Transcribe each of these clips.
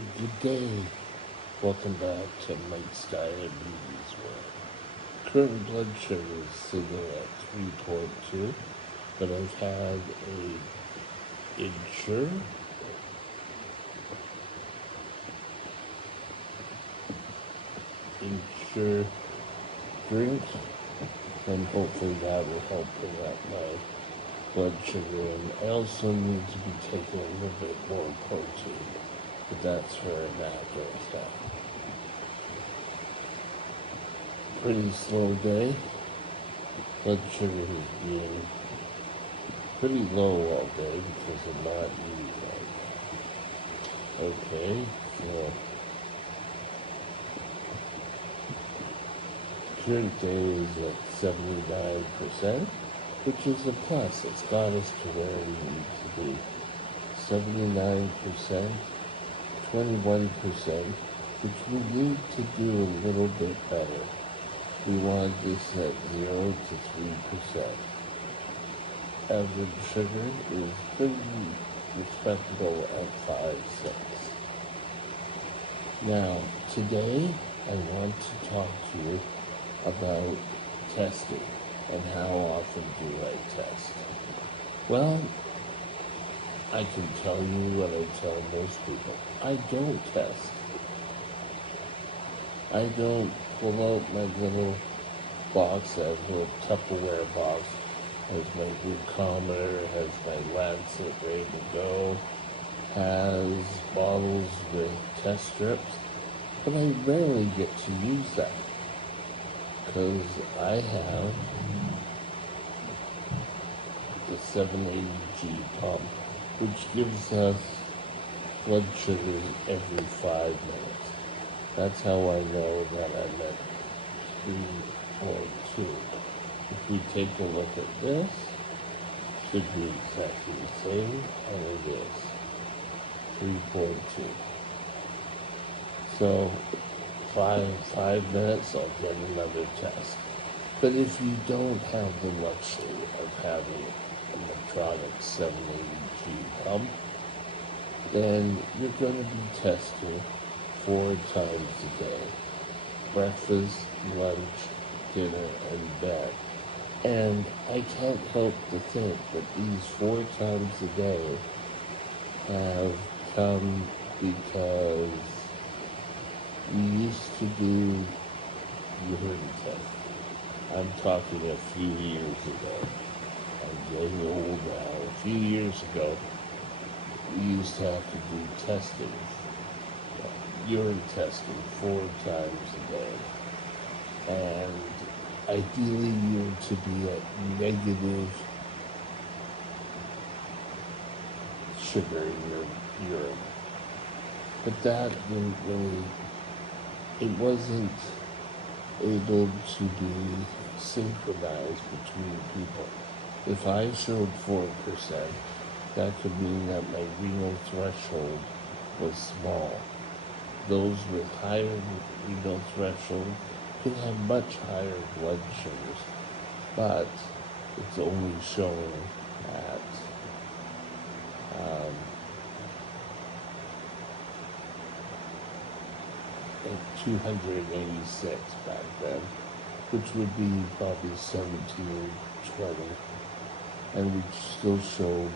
Good day. Welcome back to Mike's Diet Movies World. Current blood sugar is sitting at 3.2, but I've had a Ensure drink, and hopefully that will help bring up my blood sugar. And I also need to be taking a little bit more protein, but that's for an after effect. Pretty slow day. Blood sugar is being pretty low all day because I'm not eating right now. Okay, so current day is at 79%, which is a plus. It's got us to where we need to be. 79%, 21%, which we need to do a little bit better. We want this at 0 to 3%. Average sugar is pretty respectable at 5.6. Now, today I want to talk to you about testing and how often do I test. Well, I can tell you what I tell most people. I don't test. I don't pull out my little box, that little Tupperware box, has my glucometer, has my Lancet ready to go, has bottles with test strips, but I rarely get to use that because I have the 780G pump, which gives us blood sugars every 5 minutes. That's how I know that I'm at 3.2. If we take a look at this, should be exactly the same, and it is 3.2. So, five minutes, I'll get another test. But if you don't have the luxury of having an electronic 780G pump, then you're going to be testing 4 times a day: breakfast, lunch, dinner, and bed. And I can't help but think that these 4 times a day have come because we used to do urine testing. I'm talking a few years ago. I'm getting old now. A few years ago, we used to have to do testing, urine testing 4 times a day. And ideally, you're to be at negative sugar in your urine. But that didn't really, it wasn't able to be synchronized between people. If I showed 4%, that could mean that my renal threshold was small. Those with higher renal threshold can have much higher blood sugars, but it's only showing at 286 back then, which would be probably 17, 20, and would still show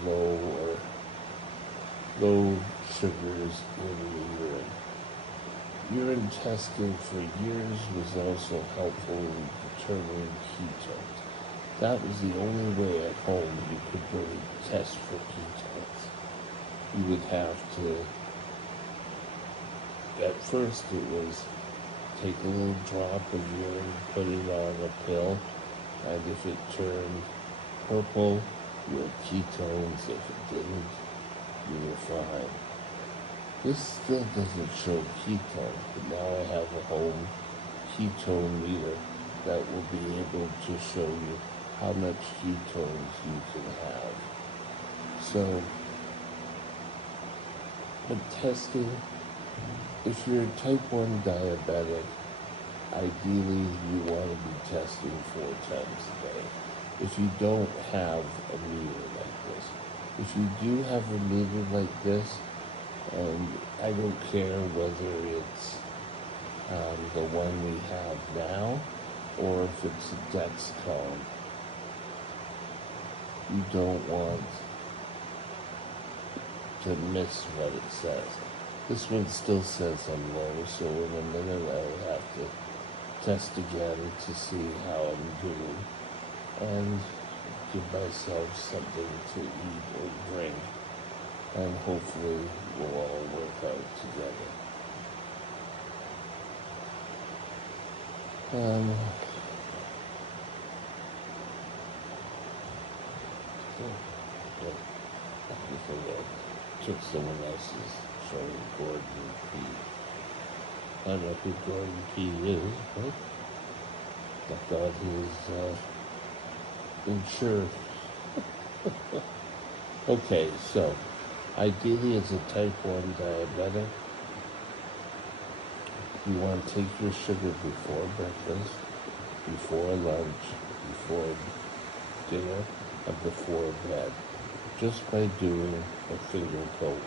low sugars in the urine. Urine testing for years was also helpful in determining ketones. That was the only way at home you could really test for ketones. You would have to, at first it was take a little drop of urine, put it on a pill, and if it turned purple, you had ketones. If it didn't, you were fine. This still doesn't show ketones, but now I have a home ketone meter that will be able to show you how much ketones you can have. So, but testing, if you're a type 1 diabetic, ideally you want to be testing 4 times a day. If you don't have a meter like this, if you do have a meter like this, And I don't care whether it's the one we have now or if it's a Dexcom. You don't want to miss what it says. This one still says I'm low, so in a minute I'll have to test again to see how I'm doing and give myself something to eat or drink, and hopefully we'll all work out together. I took someone else's showing Gordon P. I don't know who Gordon P is, but I thought he was insured. Okay, so ideally as a type 1 diabetic, you want to take your sugar before breakfast, before lunch, before dinner, and before bed. Just by doing a finger poke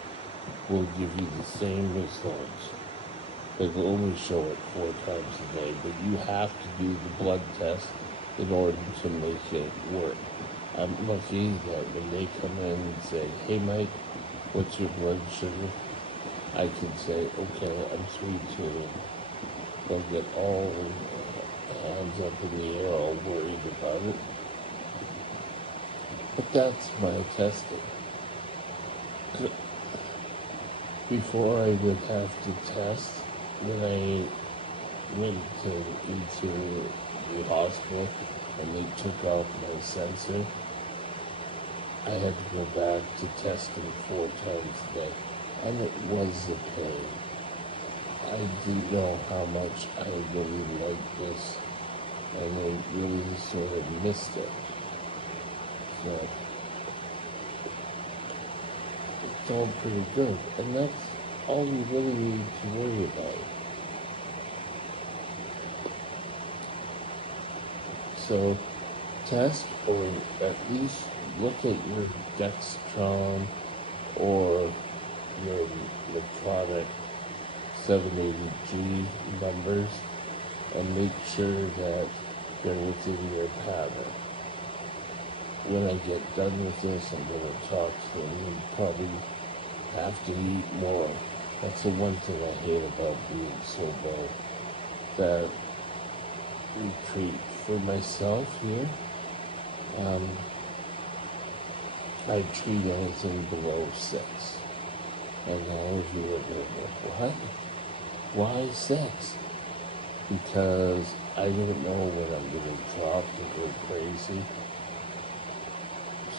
will give you the same results. They will only show it 4 times a day, but you have to do the blood test in order to make it work. I'm lucky that when they come in and say, hey Mike, what's your blood sugar? I can say, okay, I'm 3-2. They'll get all hands up in the air, all worried about it. But that's my testing. Before I would have to test, when I went into the hospital and they took off my sensor, I had to go back to testing 4 times a day. And it was a pain. I didn't know how much I really liked this, and I really sort of missed it. So it's all pretty good, and that's all you really need to worry about. So test, or at least look at your Dextron or your Medtronic 780G numbers and make sure that they're within your pattern. When I get done with this, I'm going to talk to them and probably have to eat more. That's the one thing I hate about being so low. That retreat for myself here, I treat anything below 6. And all of you are going to go, what? Why 6? Because I don't know when I'm going to drop and go crazy.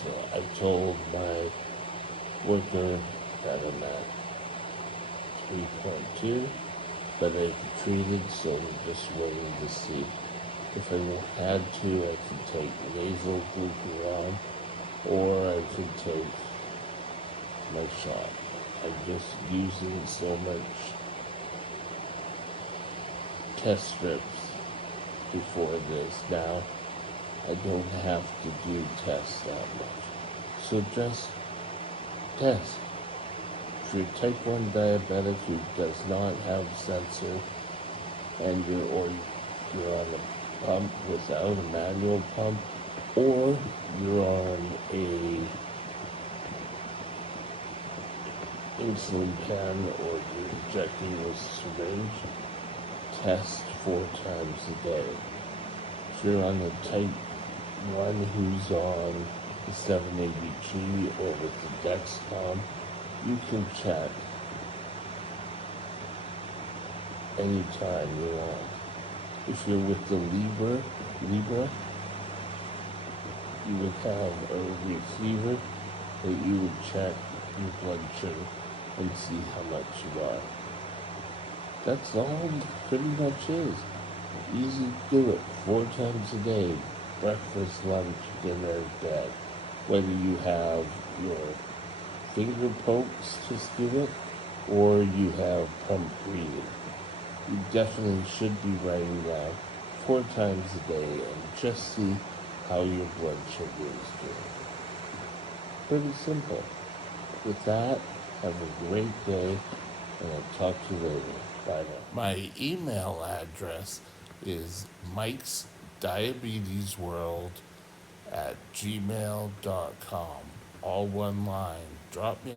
So I told my worker that I'm at 3.2, but I've treated, so I'm just waiting to see. If I had to, I could take nasal glucagon, or I could take my shot. I'm just using so much test strips before this now. I don't have to do tests that much. So just test. If you're type 1 diabetic who does not have sensor and you're on a pump without a manual pump, or you're on a insulin pen, or you're injecting with a syringe, test 4 times a day. If you're on the type 1 who's on the 780G or with the Dexcom, you can check anytime you want. If you're with the Libre, you would have a receiver that you would check your blood sugar and see how much you are. That's all it pretty much is. Easy to do it 4 times a day. Breakfast, lunch, dinner, bed. Whether you have your finger pokes to do it, or you have pump breathing. You definitely should be writing down 4 times a day and just see how your blood sugar is doing. Pretty simple. With that, Have a great day, and I'll talk to you later. Bye now. My email address is Mike's Diabetes World at gmail.com. All one line. Drop me